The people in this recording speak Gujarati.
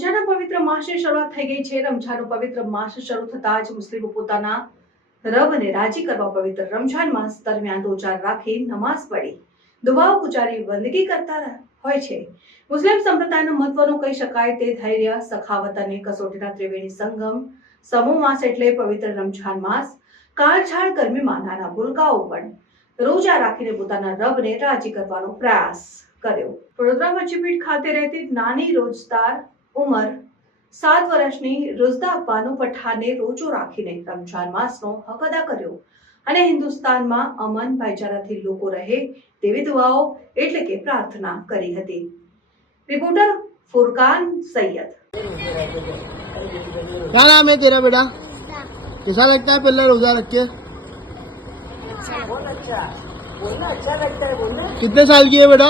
માસની શરૂઆત થઈ ગઈ છે. રમજાનનો પવિત્ર માસ શરૂ થતાં જ મુસ્લિમો પોતાના રબને રાજી કરવા પવિત્ર રમઝાન માસ દરમિયાન રોજા રાખી નમાઝ પડી દુઆઓ ગુજારી વંદગી કરતા હોય છે. મુસ્લિમ સંપ્રદાયનો મહત્વનો કહી શકાય તે ધૈર્ય, સખાવત અને કસોટીના ત્રિવેણી સંગમ સમૂહ માસ એટલે પવિત્ર રમજાન માસ. કાળઝાળ ગરમીમાં નાના ભૂલકાઓ પણ રોજા રાખીને પોતાના રબને રાજી કરવાનો પ્રયાસ કર્યો. વડોદરા મચ્છીપીઠ ખાતે રહેતી નાની રોજદાર ઉંમર સાત વર્ષની રોજદા બાનુ પઠાને રોજો રાખીને રમઝાન માસનો હક અદા કર્યો અને હિન્દુસ્તાનમાં અમન ભાઈચારાથી લોકો રહે તેવી દુઆઓ એટલે કે પ્રાર્થના કરી હતી રિપોર્ટર ફુરકાન સૈયદ क्या नाम है तेरा बेटा कैसा लगता है पहले रोजा रख के कितने साल की है बेटा